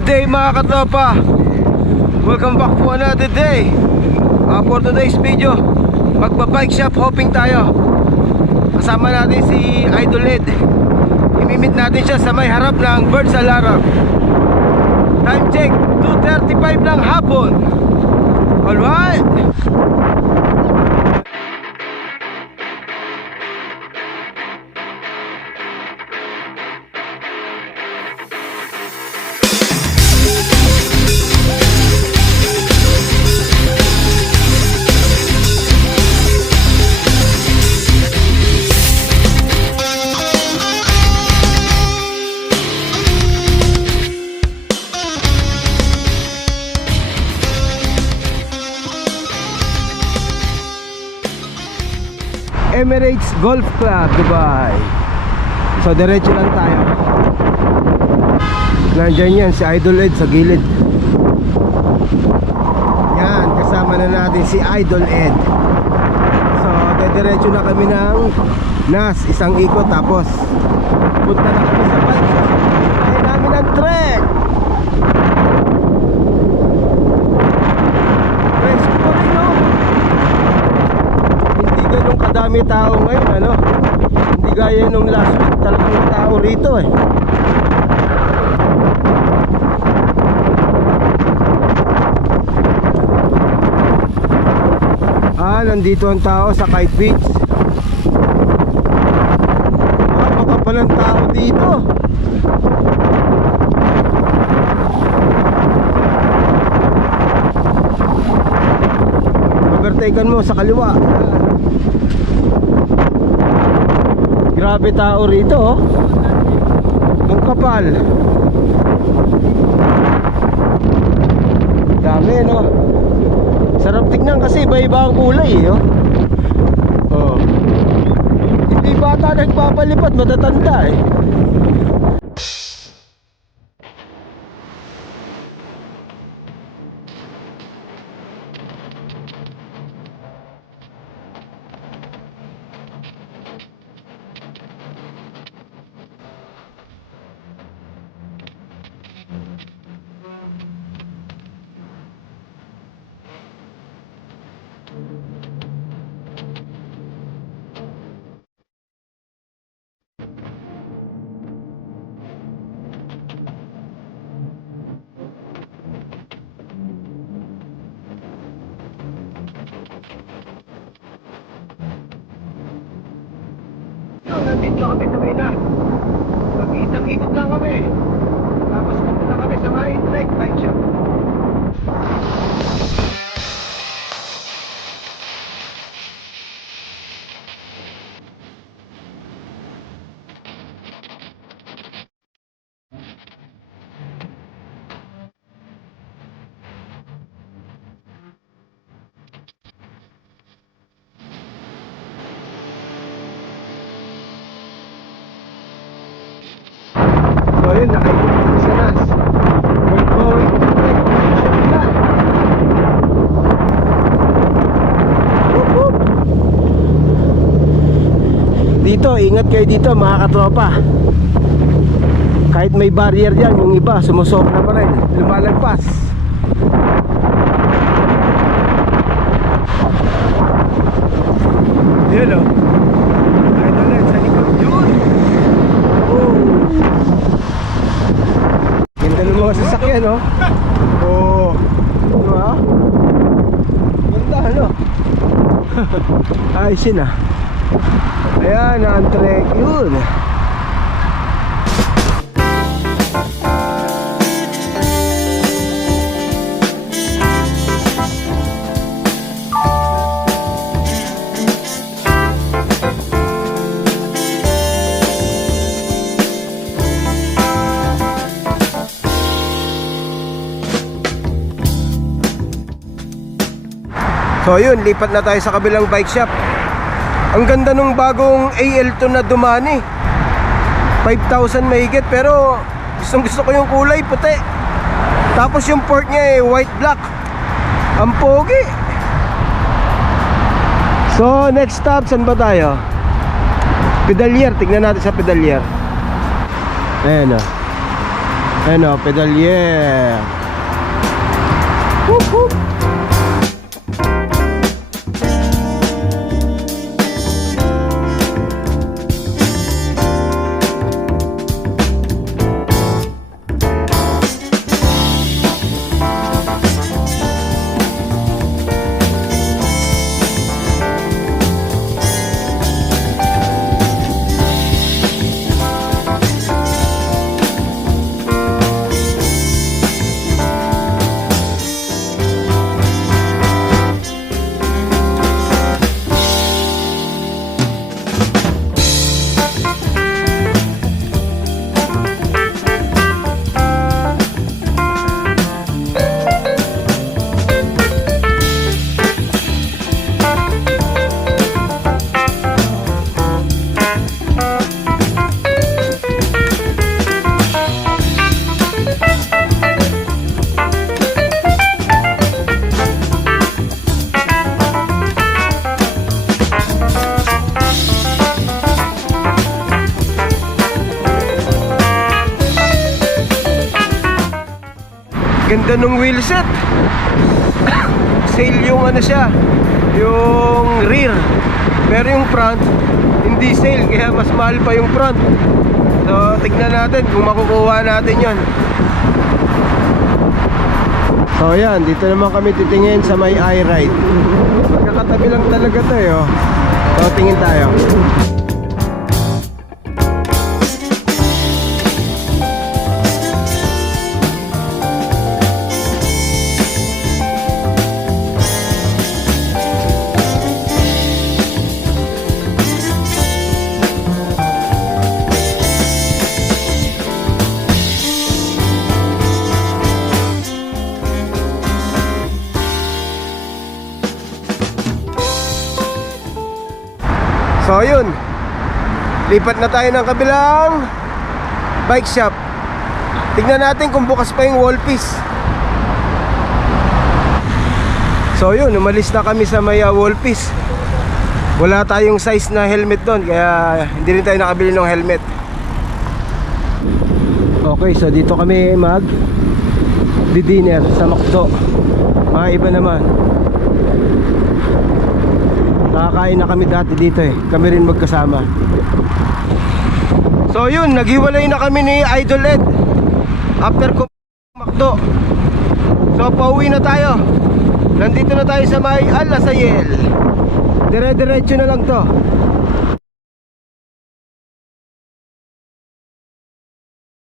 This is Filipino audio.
Good day mga katropa. Welcome back for another day. For today's video, magpa-bike shop hopping tayo. Kasama natin si Idol Ed. Imimit natin siya sa may harap ng Birds Alarm. Time check, 2:35 ng hapon. Alright. Emirates Golf Club, Dubai. So diretso lang tayo. Nandiyan yan si Idol Ed sa gilid. Yan, kasama na natin si Idol Ed. So diretso na kami ng NAS, isang ikot. Tapos punta na kami sa bike shop. Kaya namin ang trek. Kadami tao ngayon, ano? Hindi gaya nung last week, talagang tao rito eh. Nandito ang tao sa Kite Beach. Makapalang tao dito. Overtaken mo sa kaliwa. Grabe tao rito, oh. Ang kapal. Dami, no? Sarap tignan kasi iba-iba ang kulay, oh. Oh. Hindi bata nagpapalipad, matatanda eh. Nandito kami sa Mayna. Mag-itang-ikot lang kami. Tapos pupunta kami sa may trek bike shop. So yun, nakaikot sa NAS. We're going to trek bike shop na. Whoop. Dito, ingat kayo dito mga katropa. Kahit may barrier dyan, yung iba sumusobra pa rin, lumalagpas. Yun o, Idol Ed sa likod yun. Ganda ng mga sasakyan, no? Oh, diba? Ganda, ano? Ayos yun, ah. Ayan, ang trek yun. So yun, lipat na tayo sa kabilang bike shop. Ang ganda nung bagong AL2 na Dumani. 5,000 mahigit, pero gusto ko yung kulay puti. Tapos yung port niya white black. Ang pogi. So next stop, saan ba tayo? Pedalier, tignan natin sa pedalier. Ayan o. Ano, pedalier. Whoop, whoop. Ganda nung wheelset. Sail yung ano siya, yung rear. Pero yung front, hindi sail, kaya mas mahal pa yung front. So, tignan natin kung makukuha natin yon. So, yan, dito naman kami titingin sa may iRide. Magkakatabi lang talaga to eh, oh. So, tingin tayo. So yun, lipat na tayo ng kabilang bike shop. Tignan natin kung bukas pa yung wall piece. So yun, umalis na kami sa may wall piece. Wala tayong size na helmet doon, kaya hindi rin tayo nakabili ng helmet. Okay, so dito kami di-dinner sa McDo. Iba naman. Nakakain na kami dati dito eh. Kami rin magkasama. So yun, naghiwalay na kami ni Idol Ed after McDo. So pauwi na tayo. Nandito na tayo sa may Al Lasayel. Dire-diretso na lang to.